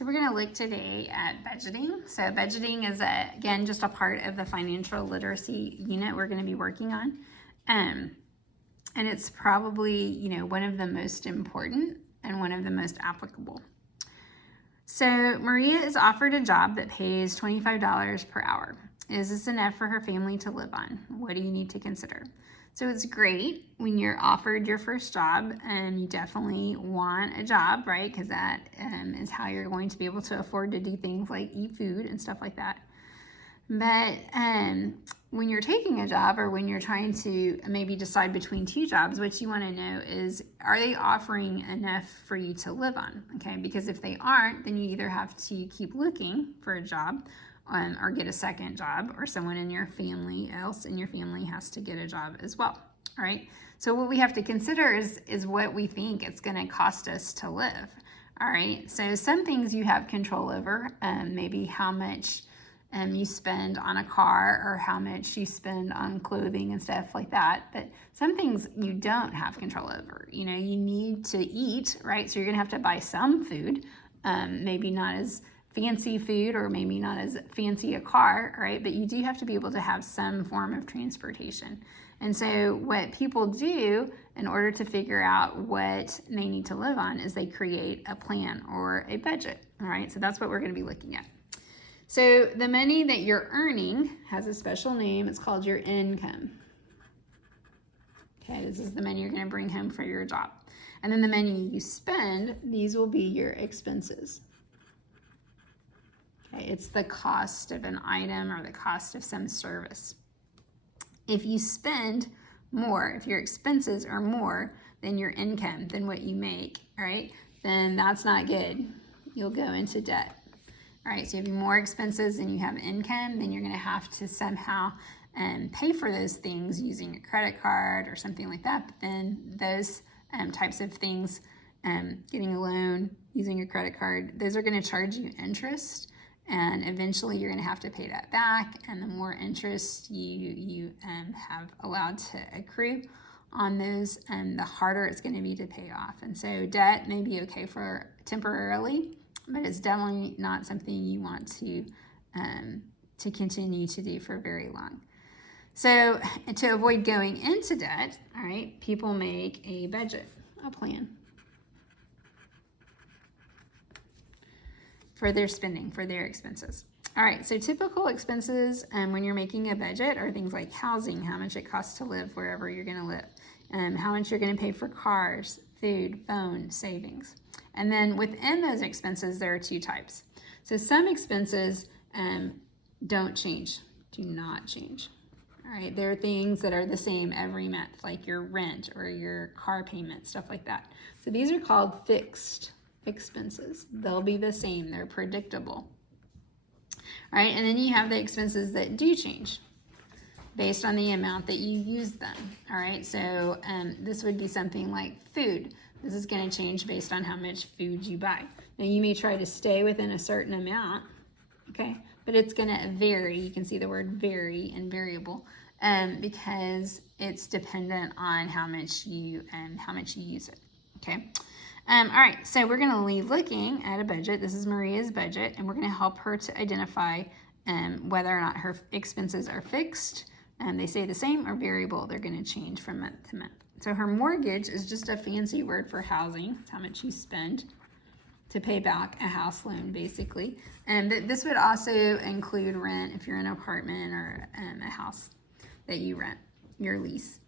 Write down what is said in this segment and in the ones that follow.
So we're going to look today at budgeting. So budgeting is, again, just a part of the financial literacy unit we're going to be working on. And it's probably, one of the most important and one of the most applicable. So Maria is offered a job that pays $25 per hour. Is this enough for her family to live on? What do you need to consider? So it's great when you're offered your first job, and you definitely want a job, right? Because that is how you're going to be able to afford to do things like eat food and stuff like that. But when you're taking a job, or when you're trying to maybe decide between two jobs, what you want to know is, are they offering enough for you to live on? Okay, because if they aren't, then you either have to keep looking for a job, or get a second job, or someone in your family has to get a job as well. All right. So what we have to consider is what we think it's going to cost us to live. All right. So some things you have control over, maybe how much you spend on a car, or how much you spend on clothing and stuff like that. But some things you don't have control over. You need to eat, right? So you're going to have to buy some food, maybe not as fancy food, or maybe not as fancy a car, right? But you do have to be able to have some form of transportation. And so what people do in order to figure out what they need to live on is they create a plan or a budget, all right? So that's what we're going to be looking at. So the money that you're earning has a special name. It's called your income. Okay, this is the money you're going to bring home for your job. And then the money you spend, these will be your expenses. Okay, it's the cost of an item or the cost of some service. If you spend more, if your expenses are more than your income, than what you make, all right, then that's not good. You'll go into debt. All right, so if you have more expenses than you have income, then you're going to have to somehow pay for those things using a credit card or something like that. But then those types of things, getting a loan, using a credit card, those are going to charge you interest. And eventually you're going to have to pay that back. And the more interest you have allowed to accrue on those, the harder it's going to be to pay off. And so debt may be okay for temporarily, but it's definitely not something you want to continue to do for very long. So to avoid going into debt, all right, people make a budget, a plan for their spending, for their expenses. All right, so typical expenses when you're making a budget are things like housing, how much it costs to live wherever you're going to live, how much you're going to pay for cars, food, phone, savings. And then within those expenses, there are two types. So some expenses don't change, do not change. All right, there are things that are the same every month, like your rent or your car payment, stuff like that. So these are called fixed expenses. They'll be the same, they're predictable. All right, and then you have the expenses that do change based on the amount that you use them. All right, so this would be something like food. This is going to change based on how much food you buy. Now you may try to stay within a certain amount, okay, but it's going to vary. You can see the word vary and variable because it's dependent on how much you use it. Okay. All right, so we're going to be looking at a budget. This is Maria's budget, and we're going to help her to identify whether or not her expenses are fixed, they stay the same, or variable. They're going to change from month to month. So her mortgage is just a fancy word for housing. It's how much you spend to pay back a house loan, basically. And this would also include rent if you're in an apartment or a house that you rent, your lease.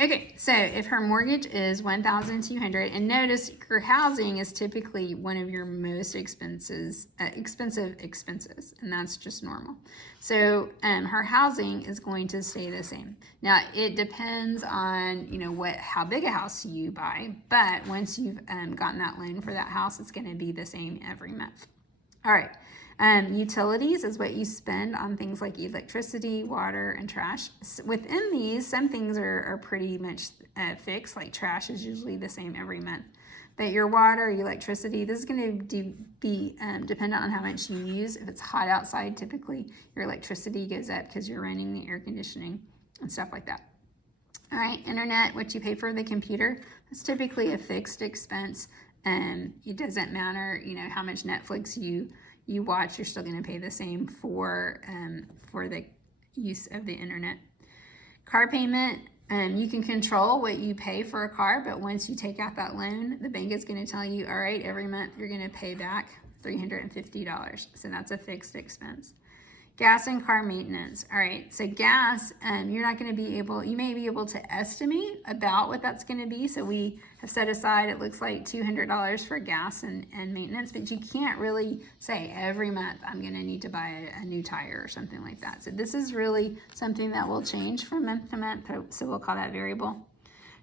Okay, so if her mortgage is $1,200, and notice her housing is typically one of your most expensive expenses, and that's just normal. So her housing is going to stay the same. Now it depends on how big a house you buy, but once you've gotten that loan for that house, it's going to be the same every month. All right. Utilities is what you spend on things like electricity, water, and trash. Within these, some things are pretty much fixed, like trash is usually the same every month. But your water, your electricity, this is going to be dependent on how much you use. If it's hot outside, typically your electricity goes up because you're running the air conditioning and stuff like that. All right, internet, what you pay for the computer, that's typically a fixed expense. It doesn't matter, you know, how much Netflix you watch, you're still going to pay the same for the use of the internet. Car payment, you can control what you pay for a car, but once you take out that loan, the bank is going to tell you, all right, every month you're going to pay back $350. So that's a fixed expense. Gas and car maintenance. All right, so gas, you're not going to be able, you may be able to estimate about what that's going to be. So we have set aside, it looks like $200 for gas and maintenance, but you can't really say every month I'm going to need to buy a new tire or something like that. So this is really something that will change from month to month, so we'll call that variable.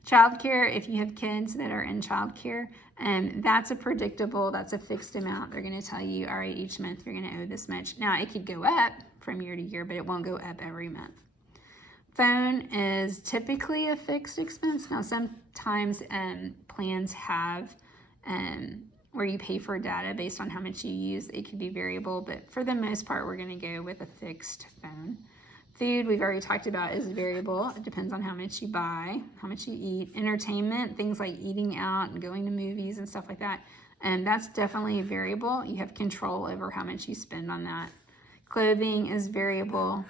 Childcare, if you have kids that are in childcare, that's a predictable, that's a fixed amount. They're going to tell you, all right, each month you're going to owe this much. Now, it could go up from year to year, but it won't go up every month. Phone is typically a fixed expense. Now, sometimes plans have where you pay for data based on how much you use. It could be variable, but for the most part, we're going to go with a fixed phone. Food, we've already talked about, is variable. It depends on how much you buy, how much you eat. Entertainment, things like eating out and going to movies and stuff like that, and that's definitely variable. You have control over how much you spend on that. Clothing is variable,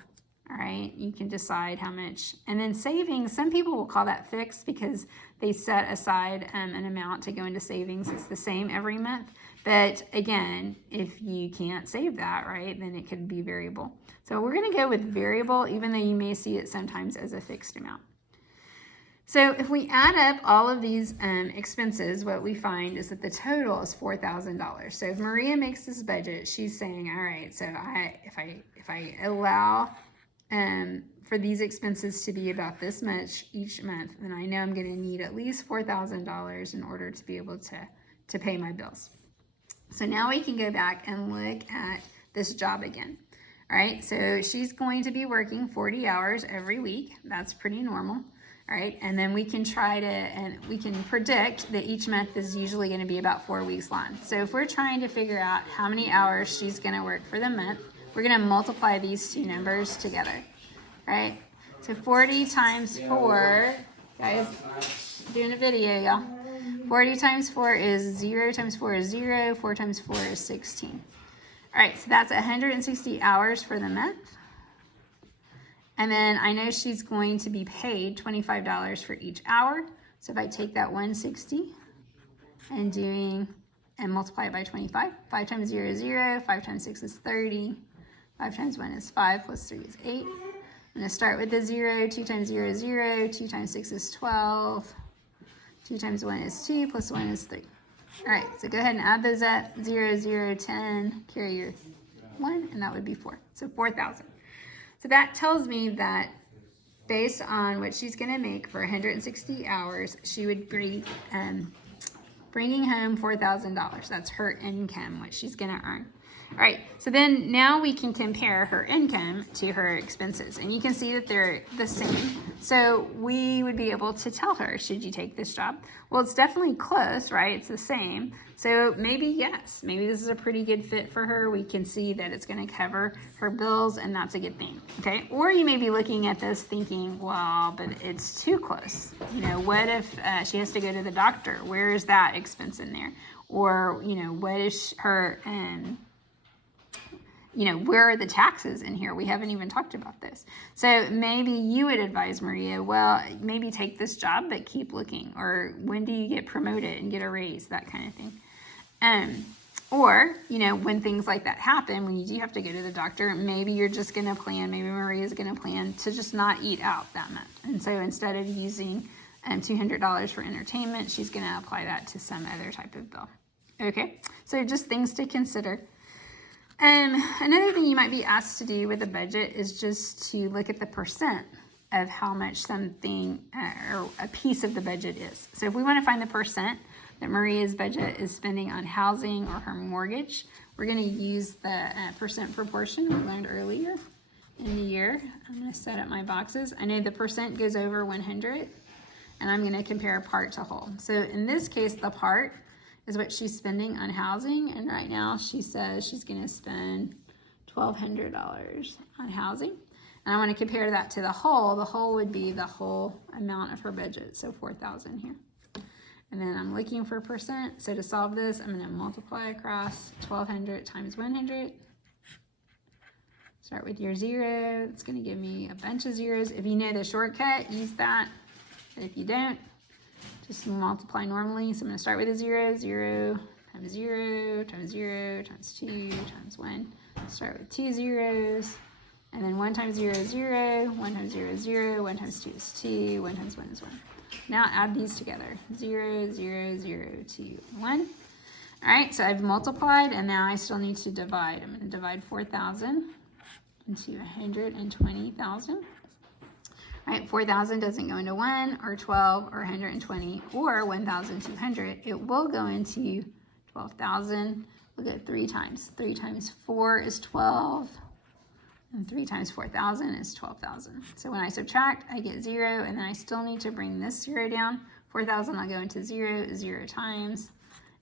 all right? You can decide how much. And then savings, some people will call that fixed because they set aside an amount to go into savings. It's the same every month. But again, if you can't save that, right, then it could be variable. So we're going to go with variable, even though you may see it sometimes as a fixed amount. So if we add up all of these expenses, what we find is that the total is $4,000. So if Maria makes this budget, she's saying, all right, so if I allow for these expenses to be about this much each month, then I know I'm going to need at least $4,000 in order to be able to pay my bills. So now we can go back and look at this job again. All right, so she's going to be working 40 hours every week. That's pretty normal. All right, and then we can and we can predict that each month is usually going to be about 4 weeks long. So if we're trying to figure out how many hours she's going to work for the month, we're going to multiply these two numbers together. All right, so 40 times 4, guys, doing a video, y'all. 40 times 4 is 0, times 4 is 0, 4 times 4 is 16. All right, so that's 160 hours for the month. And then I know she's going to be paid $25 for each hour. So if I take that 160 and multiply it by 25, 5 times 0 is 0, 5 times 6 is 30, 5 times 1 is 5, plus 3 is 8. I'm going to start with the 0, 2 times 0 is 0, 2 times 6 is 12, 2 times 1 is 2, plus 1 is 3. All right, so go ahead and add those up. 0, 0, 10, carry your 1, and that would be 4. So 4,000. So that tells me that based on what she's going to make for 160 hours, she would be bringing home $4,000. That's her income, what she's going to earn. All right, so then now we can compare her income to her expenses, and you can see that they're the same. So we would be able to tell her, should you take this job? Well, it's definitely close, right? It's the same. So maybe yes, maybe this is a pretty good fit for her. We can see that it's going to cover her bills, and that's a good thing, okay? Or you may be looking at this thinking, well, but it's too close. You know, what if she has to go to the doctor? Where is that expense in there? Or, you know, what is her... you know, where are the taxes in here? We haven't even talked about this. So maybe you would advise Maria, well, maybe take this job, but keep looking. Or when do you get promoted and get a raise, that kind of thing. Or, you know, when things like that happen, when you do have to go to the doctor, maybe you're just going to plan, maybe Maria's going to plan to just not eat out that month. And so instead of using $200 for entertainment, she's going to apply that to some other type of bill. Okay, so just things to consider. Another thing you might be asked to do with a budget is just to look at the percent of how much something or a piece of the budget is. So if we want to find the percent that Maria's budget is spending on housing or her mortgage, we're going to use the percent proportion we learned earlier in the year. I'm going to set up my boxes. I know the percent goes over 100, and I'm going to compare part to whole. So in this case, the part is what she's spending on housing, and right now she says she's going to spend $1,200 on housing. And I want to compare that to the whole. The whole would be the whole amount of her budget, so $4,000 here. And then I'm looking for percent. So to solve this, I'm going to multiply across 1200 times 100. Start with your 0. It's going to give me a bunch of zeros. If you know the shortcut, use that. But if you don't, just multiply normally. So I'm going to start with a 0. 0 times 0 times 0 times 2 times 1. Start with 2 zeros. And then 1 times 0 is 0. 1 times 0 is 0. 1 times 2 is 2. 1 times 1 is 1. Now add these together. 0, 0, 0, 2, 1. All right, so I've multiplied, and now I still need to divide. I'm going to divide 4,000 into 120,000. All right, 4,000 doesn't go into 1 or 12 or 120 or 1,200. It will go into 12,000. We'll go 3 times. 3 times 4 is 12. And 3 times 4,000 is 12,000. So when I subtract, I get 0, and then I still need to bring this 0 down. 4,000 I'll go into 0, 0 times,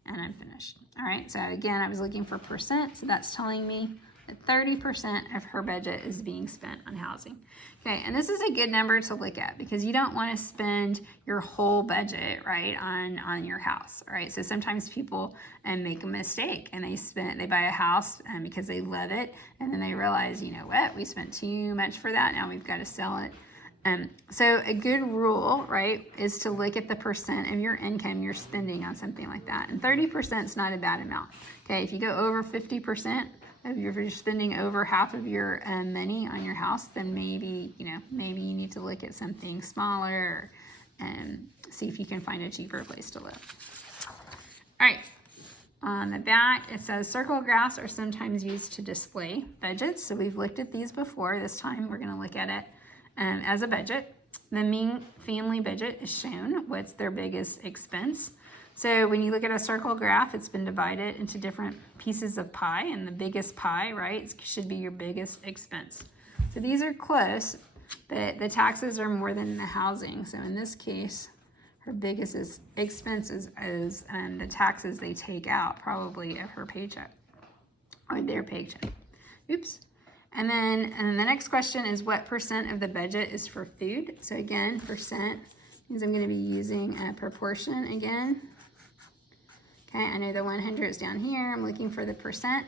and I'm finished. All right, so again, I was looking for percent, so that's telling me that 30% of her budget is being spent on housing. Okay, and this is a good number to look at because you don't want to spend your whole budget, right, on your house, all right? So sometimes people make a mistake and they buy a house because they love it, and then they realize, you know what, we spent too much for that, now we've got to sell it. So a good rule, right, is to look at the percent of your income you're spending on something like that. And 30% is not a bad amount. Okay, if you go over 50%, if you're spending over half of your money on your house, then maybe you need to look at something smaller and see if you can find a cheaper place to live. All right. On the back, it says circle graphs are sometimes used to display budgets. So we've looked at these before. This time we're going to look at it as a budget. The mean family budget is shown. What's their biggest expense? So when you look at a circle graph, it's been divided into different pieces of pie, and the biggest pie, right, should be your biggest expense. So these are close, but the taxes are more than the housing. So in this case, her biggest expense is the taxes they take out probably of her paycheck or their paycheck. Oops. And then the next question is what percent of the budget is for food? So again, percent means I'm going to be using a proportion again. Okay, I know the 100 is down here. I'm looking for the percent.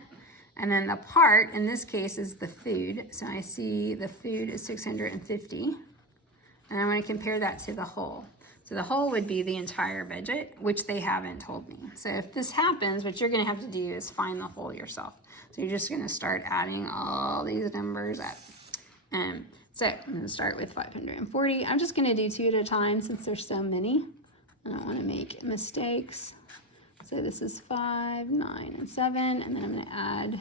And then the part, in this case, is the food. So I see the food is 650. And I want to compare that to the whole. So the whole would be the entire budget, which they haven't told me. So if this happens, what you're going to have to do is find the whole yourself. So you're just going to start adding all these numbers up. So I'm going to start with 540. I'm just going to do 2 at a time since there's so many. I don't want to make mistakes. So this is 5, 9, and 7, and then I'm going to add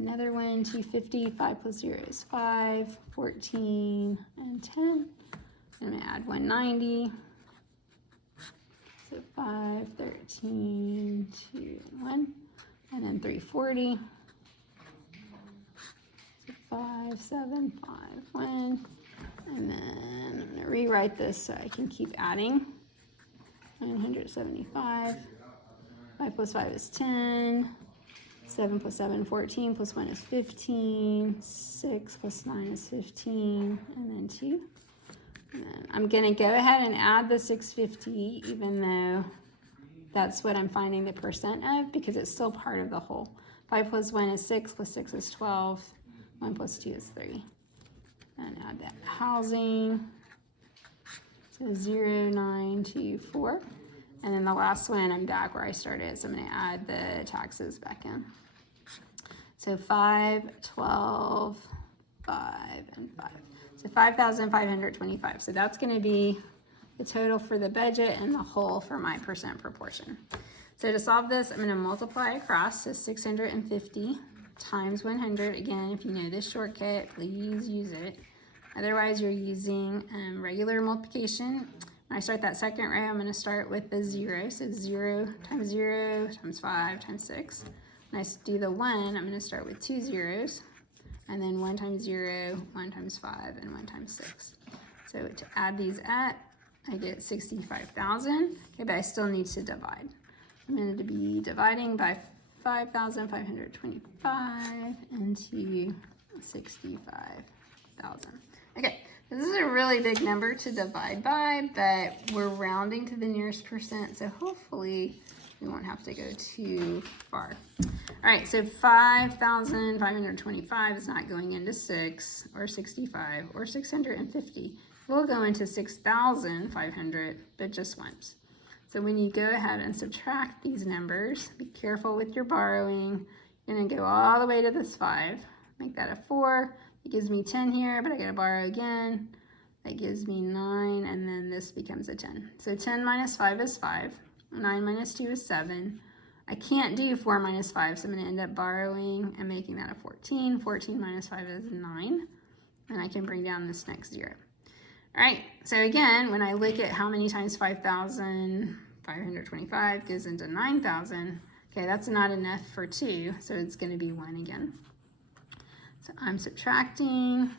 another one, 250. 5 plus 0 is 5, 14, and 10. I'm going to add 190. So 5, 13, 2, and 1, and then 340. So 5, 7, 5, 1, and then I'm going to rewrite this so I can keep adding. 975. 5 plus 5 is 10. 7 plus 7, 14. Plus 1 is 15. 6 plus 9 is 15. And then 2. And then I'm going to go ahead and add the 650, even though that's what I'm finding the percent of, because it's still part of the whole. 5 plus 1 is 6. Plus 6 is 12. 1 plus 2 is 3. And add that housing. So 0, 9, 2, 4. And then the last one, I'm back where I started, so I'm going to add the taxes back in. So 5, 12, 5, and 5. So 5,525. So that's going to be the total for the budget and the whole for my percent proportion. So to solve this, I'm going to multiply across. So 650 times 100. Again, if you know this shortcut, please use it. Otherwise, you're using regular multiplication. When I start that second row, I'm going to start with the 0. So 0 times 5 times 6. When I do the 1, I'm going to start with 2 zeros. And then 1 times 0, 1 times 5, and 1 times 6. So to add these up, I get 65,000. Okay, but I still need to divide. I'm going to be dividing by 5,525 into 65,000. Okay, This is a really big number to divide by, but we're rounding to the nearest percent, so hopefully we won't have to go too far. All right, so 5,525 is not going into 6 or 65 or 650. We'll go into 6,500, but just once. So when you go ahead and subtract these numbers, be careful with your borrowing. You're gonna go all the way to this 5, make that a 4. It gives me 10 here, but I gotta borrow again. That gives me 9, and then this becomes a 10. So 10 minus 5 is 5. 9 minus 2 is 7. I can't do 4 minus 5, so I'm gonna end up borrowing and making that a 14. 14 minus 5 is 9, and I can bring down this next 0. All right, so again, when I look at how many times 5,525 goes into 9,000, okay, that's not enough for 2, so it's gonna be 1 again. So I'm subtracting, I'm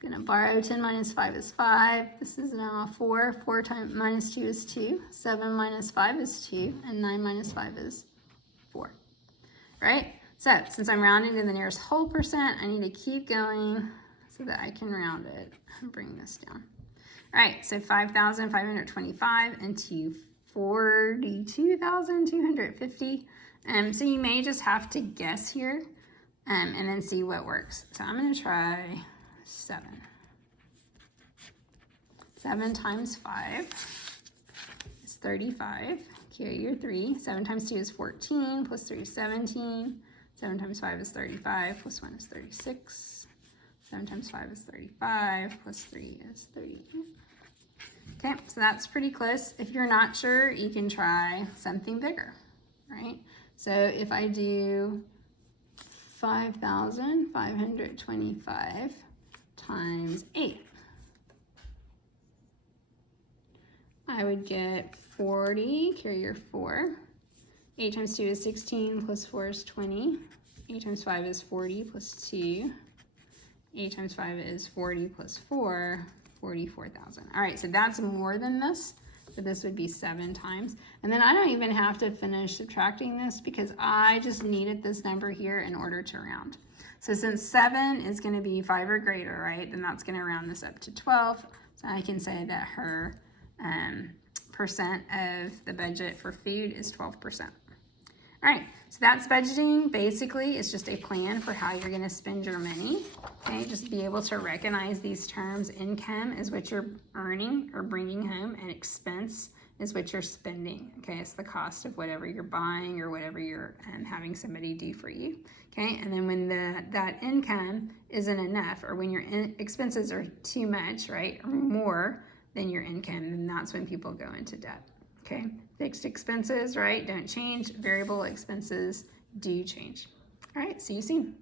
gonna borrow 10 minus 5 is 5. This is now 4. 4 times minus 2 is 2. 7 minus 5 is 2. And 9 minus 5 is 4. Right? So since I'm rounding to the nearest whole percent, I need to keep going so that I can round it and bring this down. All right, so 5,525 into 42,250. So you may just have to guess here. And then see what works. So I'm gonna try 7. 7 times 5 is 35. Carry your 3. 7 times 2 is 14, plus 3 is 17. 7 times 5 is 35, plus 1 is 36. 7 times 5 is 35, plus 3 is 38. Okay, so that's pretty close. If you're not sure, you can try something bigger, right? So if I do 5,525 times 8. I would get 40, carry your 4. 8 times 2 is 16, plus 4 is 20. 8 times 5 is 40, plus 2. 8 times 5 is 40, plus 4, 44,000. All right, so that's more than this. So this would be 7 times. And then I don't even have to finish subtracting this because I just needed this number here in order to round. So since 7 is going to be 5 or greater, right, then that's going to round this up to 12. So I can say that her percent of the budget for food is 12%. All right, so that's budgeting. Basically, it's just a plan for how you're going to spend your money. Okay, just be able to recognize these terms. Income is what you're earning or bringing home, and expense is what you're spending. Okay, it's the cost of whatever you're buying or whatever you're having somebody do for you. Okay, and then when that income isn't enough, or when your expenses are too much, right, or more than your income, then that's when people go into debt. Okay, fixed expenses, right, don't change. Variable expenses do change. All right, see you soon.